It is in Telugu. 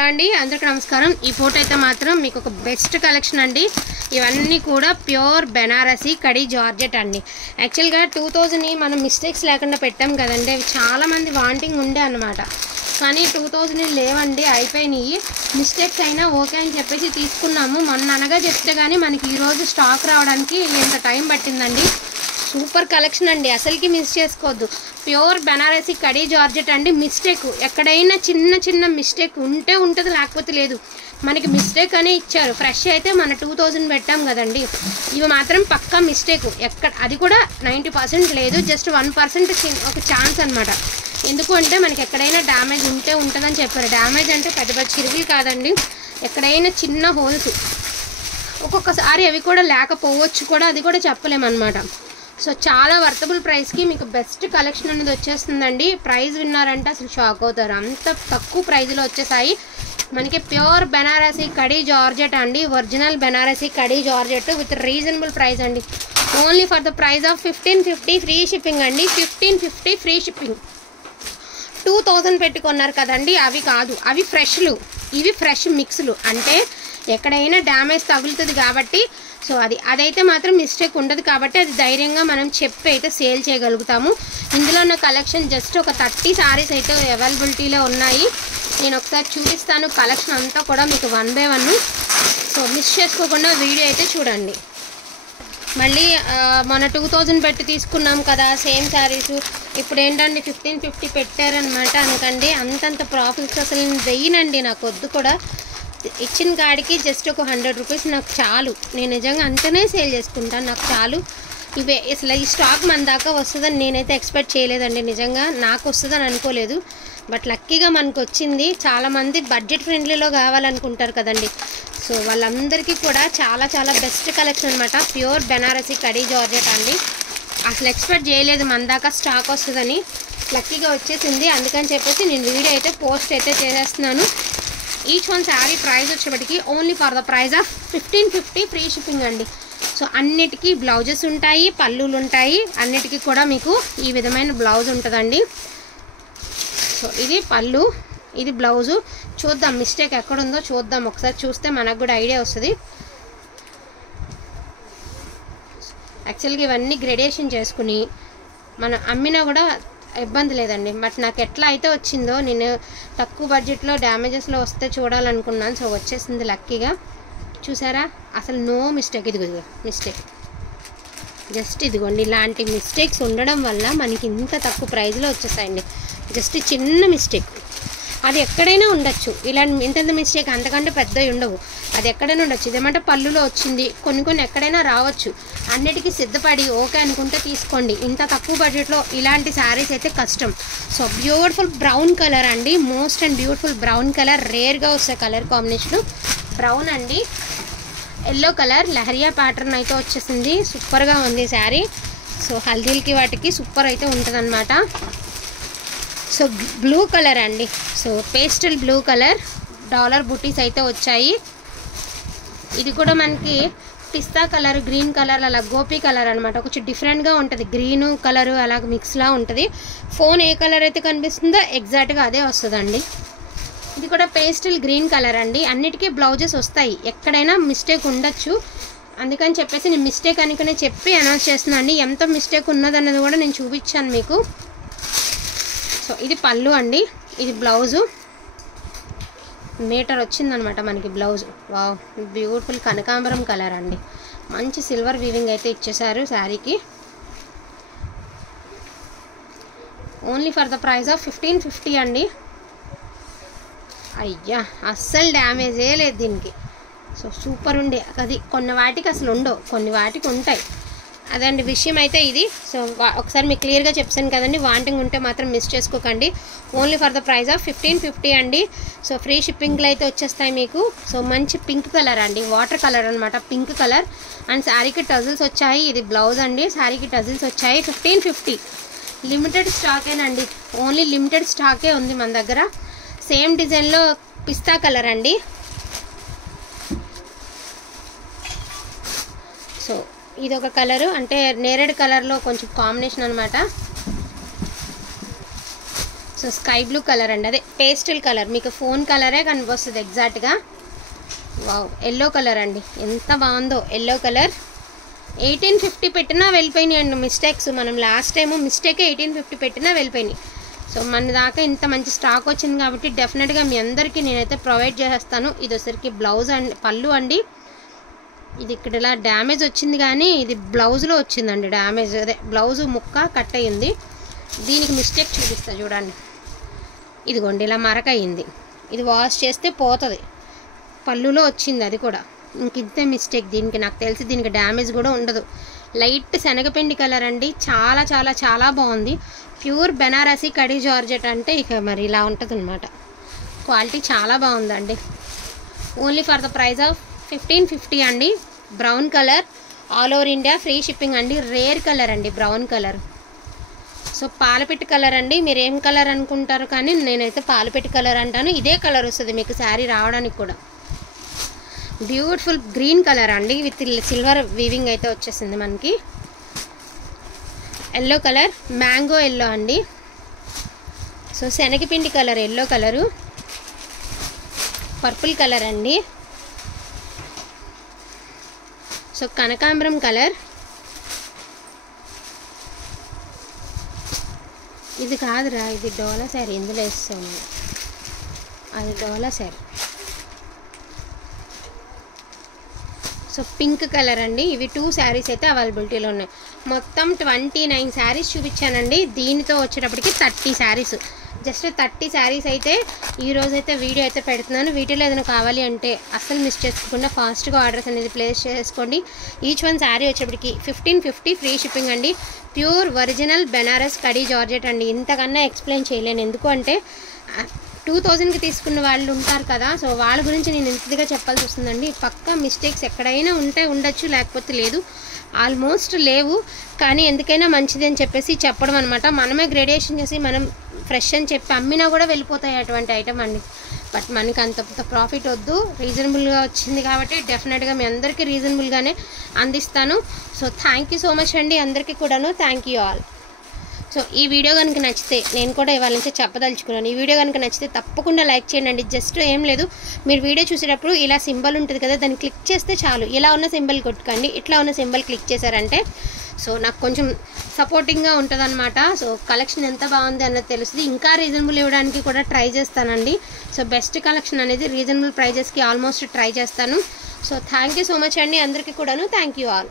హలో అండి, అందరికీ నమస్కారం. ఈ ఫోటో అయితే మాత్రం మీకు ఒక బెస్ట్ కలెక్షన్ అండి. ఇవన్నీ కూడా ప్యూర్ బెనారసీ కడీ జార్జెట్ అండి. యాక్చువల్గా 2000 మనం మిస్టేక్స్ లేకుండా పెట్టాం కదండి. అవి చాలామంది వాంటింగ్ ఉండే అన్నమాట. కానీ 2000 లేవండి, అయిపోయినాయి. మిస్టేక్స్ అయినా ఓకే అని చెప్పేసి తీసుకున్నాము. మొన్న అనగా చెప్తే కానీ మనకి ఈరోజు స్టాక్ రావడానికి ఎంత టైం పట్టిందండి. సూపర్ కలెక్షన్ అండి, అసలుకి మిస్ చేసుకోవద్దు. ప్యూర్ బెనారసీ కడీ జార్జెట్ అండి. మిస్టేక్ ఎక్కడైనా చిన్న మిస్టేక్ ఉంటే ఉంటుంది, లేకపోతే లేదు. మనకి మిస్టేక్ అనే ఇచ్చారు. ఫ్రెష్ అయితే మన 2000 పెట్టాం కదండి. ఇవి మాత్రం పక్కా మిస్టేక్, అది కూడా 90% లేదు, జస్ట్ 1% ఒక ఛాన్స్ అనమాట. ఎందుకు అంటే మనకి ఎక్కడైనా డ్యామేజ్ ఉంటే ఉంటుందని చెప్పారు. డ్యామేజ్ అంటే పెద్ద పెద్ద చిరుగులు కాదండి, ఎక్కడైనా చిన్న హోల్స్. ఒక్కొక్కసారి అవి కూడా లేకపోవచ్చు కూడా, అది కూడా చెప్పలేమన్నమాట. సో చాలా వర్తబుల్ ప్రైస్కి మీకు బెస్ట్ కలెక్షన్ అనేది వచ్చేస్తుందండి. ప్రైస్ విన్నారంటే అసలు షాక్ అవుతారు, అంత తక్కువ ప్రైస్లో వచ్చేసాయి మనకి. ప్యూర్ బెనారసీ కడీ జార్జెట్ అండి, ఒరిజినల్ బెనారసీ కడీ జార్జెట్ విత్ రీజనబుల్ ప్రైస్ అండి. Only for the price of 1550 free shipping అండి. 1550 ఫ్రీ షిప్పింగ్. 2000 పెట్టుకున్నారు కదండి, అవి కాదు, అవి ఫ్రెష్లు. ఇవి ఫ్రెష్ మిక్స్లు, అంటే ఎక్కడైనా డ్యామేజ్ తగులుతుంది కాబట్టి. సో అదైతే మాత్రం మిస్టేక్ ఉండదు కాబట్టి అది ధైర్యంగా మనం చెప్పి అయితే సేల్ చేయగలుగుతాము. ఇందులో ఉన్న కలెక్షన్ జస్ట్ ఒక 30 సారీస్ అయితే అవైలబిలిటీలో ఉన్నాయి. నేను ఒకసారి చూపిస్తాను కలెక్షన్ అంతా కూడా మీకు 1 by 1. సో మిస్ చేసుకోకుండా వీడియో అయితే చూడండి. మళ్ళీ మన 2000 పెట్టి తీసుకున్నాం కదా సేమ్ శారీస్, ఇప్పుడు ఏంటండి 1550 పెట్టారనమాట అనకండి. అంతంత ప్రాఫిట్స్ అసలు నేను వెయ్యనండి, నాకు వద్దు కూడా. ఇచ్చిన కాడికి జస్ట్ ఒక 100 రూపీస్ నాకు చాలు. నేను నిజంగా అంతనే సేల్ చేసుకుంటాను, నాకు చాలు. ఇవే అసలు ఈ స్టాక్ మన దాకా వస్తుందని నేనైతే ఎక్స్పెక్ట్ చేయలేదండి. నిజంగా నాకు వస్తుందని అనుకోలేదు, బట్ లక్కీగా మనకు వచ్చింది. చాలామంది బడ్జెట్ ఫ్రెండ్లీలో కావాలనుకుంటారు కదండి. సో వాళ్ళందరికీ కూడా చాలా బెస్ట్ కలెక్షన్ అనమాట. ప్యూర్ బెనారసీ కడీ జార్జెట్ అండి. అసలు ఎక్స్పెక్ట్ చేయలేదు మన దాకా స్టాక్ వస్తుందని, లక్కీగా వచ్చేసింది. అందుకని చెప్పేసి నేను వీడియో అయితే పోస్ట్ అయితే చేసేస్తున్నాను. ఈచ్ వన్ శారీ ప్రైస్ వచ్చేప్పటికి only for the price of 1550 free shipping అండి. సో అన్నిటికీ బ్లౌజెస్ ఉంటాయి, పళ్ళులు ఉంటాయి, అన్నిటికీ కూడా మీకు ఈ విధమైన బ్లౌజ్ ఉంటుందండి. సో ఇది పళ్ళు, ఇది బ్లౌజు. చూద్దాం మిస్టేక్ ఎక్కడుందో చూద్దాం, ఒకసారి చూస్తే మనకు కూడా ఐడియా వస్తుంది. యాక్చువల్గా ఇవన్నీ గ్రేడేషన్ చేసుకుని మనం అమ్మినా కూడా ఇబ్బంది లేదండి. బట్ నాకు ఎట్లా అయితే వచ్చిందో, నేను తక్కువ బడ్జెట్లో డ్యామేజెస్లో వస్తే చూడాలనుకున్నాను. సో వచ్చేసింది లక్కీగా. చూసారా అసలు నో మిస్టేక్. ఇదిగో మిస్టేక్, జస్ట్ ఇదిగోండి. ఇలాంటి మిస్టేక్స్ ఉండడం వల్ల మనకి ఇంత తక్కువ ప్రైస్లో వచ్చేసాయండి. జస్ట్ చిన్న మిస్టేక్, అది ఎక్కడైనా ఉండొచ్చు. ఇలాంటి ఇంత మిస్టేక్ అంతకంటే పెద్దవి ఉండవు, అది ఎక్కడైనా ఉండొచ్చు. ఇదేమంటే పళ్ళులో వచ్చింది, కొన్ని ఎక్కడైనా రావచ్చు. అన్నిటికీ సిద్ధపడి ఓకే అనుకుంటే తీసుకోండి. ఇంత తక్కువ బడ్జెట్లో ఇలాంటి శారీస్ అయితే కష్టం. సో బ్యూటిఫుల్ బ్రౌన్ కలర్ అండి, most and beautiful brown colour. రేర్గా వస్తే కలర్ కాంబినేషన్ బ్రౌన్ అండి. ఎల్లో కలర్ లహరియా ప్యాటర్న్ అయితే వచ్చేసింది. సూపర్గా ఉంది శారీ. సో హల్దీలకి వాటికి సూపర్ అయితే ఉంటుందన్నమాట. సో బ్లూ కలర్ అండి, so pastel blue colour, dollar బుటీస్ అయితే వచ్చాయి. ఇది కూడా మనకి పిస్తా కలర్, గ్రీన్ కలర్, అలా గోపీ కలర్ అనమాట. కొంచెం డిఫరెంట్గా ఉంటుంది, గ్రీను కలరు అలాగ మిక్స్లా ఉంటుంది. ఫోన్ ఏ కలర్ అయితే కనిపిస్తుందో ఎగ్జాక్ట్గా అదే వస్తుందండి. ఇది కూడా పేస్టల్ గ్రీన్ కలర్ అండి. అన్నిటికీ బ్లౌజెస్ వస్తాయి, ఎక్కడైనా మిస్టేక్ ఉండొచ్చు. అందుకని చెప్పేసి నేను మిస్టేక్ అనుకునే చెప్పి అనౌన్స్ చేస్తున్నాను అండి. ఎంత మిస్టేక్ ఉన్నదన్నది కూడా నేను చూపించాను మీకు. సో ఇది పళ్ళు అండి, ఇది బ్లౌజు. మీటర్ వచ్చిందనమాట మనకి బ్లౌజ్. వావ్, బ్యూటిఫుల్ కనకాంబరం కలర్ అండి. మంచి సిల్వర్ వీవింగ్ అయితే ఇచ్చేసారు శారీకి. Only for the price of 1550 అండి. అయ్యా అస్సలు డ్యామేజే లేదు దీనికి. సో సూపర్ ఉండే, అది కొన్ని వాటికి అసలు ఉండవు, కొన్ని వాటికి ఉంటాయి. అదండి విషయం అయితే ఇది. సో ఒకసారి మీకు క్లియర్గా చెప్పాను కదండి, వాంటింగ్ ఉంటే మాత్రం మిస్ చేసుకోకండి. Only for the price of 1550 అండి. సో ఫ్రీ షిప్పింగ్లో అయితే వచ్చేస్తాయి మీకు. సో మంచి పింక్ కలర్ అండి, వాటర్ కలర్ అనమాట, పింక్ కలర్. అండ్ శారీకి టజిల్స్ వచ్చాయి. ఇది బ్లౌజ్ అండి, శారీకి టజిల్స్ వచ్చాయి. 1550 లిమిటెడ్ స్టాకేనండి, ఓన్లీ లిమిటెడ్ స్టాకే ఉంది మన దగ్గర. సేమ్ డిజైన్లో పిస్తా కలర్ అండి. సో ఇది ఒక కలరు, అంటే నేరేడు కలర్లో కొంచెం కాంబినేషన్ అనమాట. సో స్కై బ్లూ కలర్ అండి, అదే పేస్టల్ కలర్, మీకు ఫోన్ కలరే కనిపిస్తుంది ఎగ్జాక్ట్గా. వావ్, ఎల్లో కలర్ అండి, ఎంత బాగుందో ఎల్లో కలర్. 1850 పెట్టినా వెళ్ళిపోయినాయి అండి మిస్టేక్స్. మనం లాస్ట్ టైము మిస్టేకే 1850 పెట్టినా వెళ్ళిపోయినాయి. సో మన దాకా ఇంత మంచి స్టాక్ వచ్చింది కాబట్టి డెఫినెట్గా మీ అందరికీ నేనైతే ప్రొవైడ్ చేసేస్తాను. ఇది వచ్చరికి బ్లౌజ్ అండి, పళ్ళు అండి. ఇది ఇక్కడ ఇలా డ్యామేజ్ వచ్చింది కానీ ఇది బ్లౌజ్లో వచ్చిందండి డ్యామేజ్, అదే బ్లౌజ్ ముక్క కట్ అయ్యింది. దీనికి మిస్టేక్ చూపిస్తా చూడండి. ఇదిగోండి ఇలా మరక అయ్యింది, ఇది వాష్ చేస్తే పోతుంది. పళ్ళులో వచ్చింది అది కూడా, ఇంక ఇంతే మిస్టేక్. దీనికి నాకు తెలిసి దీనికి డ్యామేజ్ కూడా ఉండదు. లైట్ శనగపిండి కలర్ అండి, చాలా చాలా చాలా బాగుంది. ప్యూర్ బెనారసీ కడి జార్జెట్ అంటే ఇక మరి ఇలా ఉంటుంది అనమాట. క్వాలిటీ చాలా బాగుందండి. Only for the price of 1550 అండి. Brown colour, all over India free shipping అండి. రేర్ కలర్ అండి బ్రౌన్ కలర్. సో పాలపిట్ట కలర్ అండి, మీరు ఏం కలర్ అనుకుంటారు కానీ నేనైతే పాలపిట్ట కలర్ అంటాను. ఇదే కలర్ వస్తుంది మీకు శారీ రావడానికి కూడా. బ్యూటిఫుల్ గ్రీన్ కలర్ అండి, విత్ సిల్వర్ వీవింగ్ అయితే వచ్చేసింది మనకి. ఎల్లో కలర్, మ్యాంగో ఎల్లో అండి. సో శనగపిండి colour yellow colour, purple colour అండి. సో కనకాంబరం కలర్, ఇది కాదురా, ఇది డోలా శారీ, ఇందులో వేస్తాను, అది డోలా శారీ. సో పింక్ కలర్ అండి. ఇవి 2 శారీస్ అయితే అవైలబిలిటీలో ఉన్నాయి. మొత్తం 29 శారీస్ చూపించానండి. దీనితో వచ్చేటప్పటికి 30 శారీస్, జస్ట్ 30 శారీస్ అయితే ఈరోజైతే వీడియో అయితే పెడుతున్నాను. వీటిలో ఏదైనా కావాలి అంటే అస్సలు మిస్ చేసుకోకుండా ఫాస్ట్గా ఆర్డర్స్ అనేది ప్లేస్ చేసుకోండి. ఈచ్ వన్ శారీ వచ్చేటప్పటికి 1550 ఫ్రీ షిప్పింగ్ అండి. ప్యూర్ ఒరిజినల్ బెనారస్ కడి జార్జెట్ అండి. ఇంతకన్నా ఎక్స్ప్లెయిన్ చేయలేను, ఎందుకు అంటే 2000కి తీసుకున్న వాళ్ళు ఉంటారు కదా, సో వాళ్ళ గురించి నేను ఇంతగా చెప్పాల్సి వస్తుందండి. పక్కా మిస్టేక్స్ ఎక్కడైనా ఉంటే ఉండొచ్చు, లేకపోతే లేదు, ఆల్మోస్ట్ లేవు. కానీ ఎందుకైనా మంచిది అని చెప్పేసి చెప్పడం అనమాట. మనమే గ్రేడేషన్ చేసి మనం ఫ్రెష్ అని చెప్పి అమ్మినా కూడా వెళ్ళిపోతాయి అటువంటి ఐటమ్ అండి. బట్ మనకి అంత ప్రాఫిట్ వద్దు, రీజనబుల్గా వచ్చింది కాబట్టి డెఫినెట్గా మీ అందరికీ రీజనబుల్గానే అందిస్తాను. So thank you so much అండి అందరికీ కూడాను. Thank you all. సో ఈ వీడియో కనుక నచ్చితే, నేను కూడా ఇవాళ నుంచి చెప్పదలుచుకున్నాను, ఈ వీడియో కనుక నచ్చితే తప్పకుండా లైక్ చేయండి. జస్ట్ ఏం లేదు, మీరు వీడియో చూసేటప్పుడు ఇలా సింబల్ ఉంటుంది కదా, దాన్ని క్లిక్ చేస్తే చాలు. ఇలా ఉన్న సింబల్ కొట్టుకోండి, ఇట్లా ఉన్న సింబల్ క్లిక్ చేశారంటే సో నాకు కొంచెం సపోర్టింగ్గా ఉంటుంది అనమాట. సో కలెక్షన్ ఎంత బాగుంది అన్నది తెలుస్తుంది. ఇంకా రీజనబుల్ ఇవ్వడానికి కూడా ట్రై చేస్తానండి. సో బెస్ట్ కలెక్షన్ అనేది రీజనబుల్ ప్రైజెస్కి ఆల్మోస్ట్ ట్రై చేస్తాను. So thank you so much అండి అందరికీ కూడాను. Thank you all.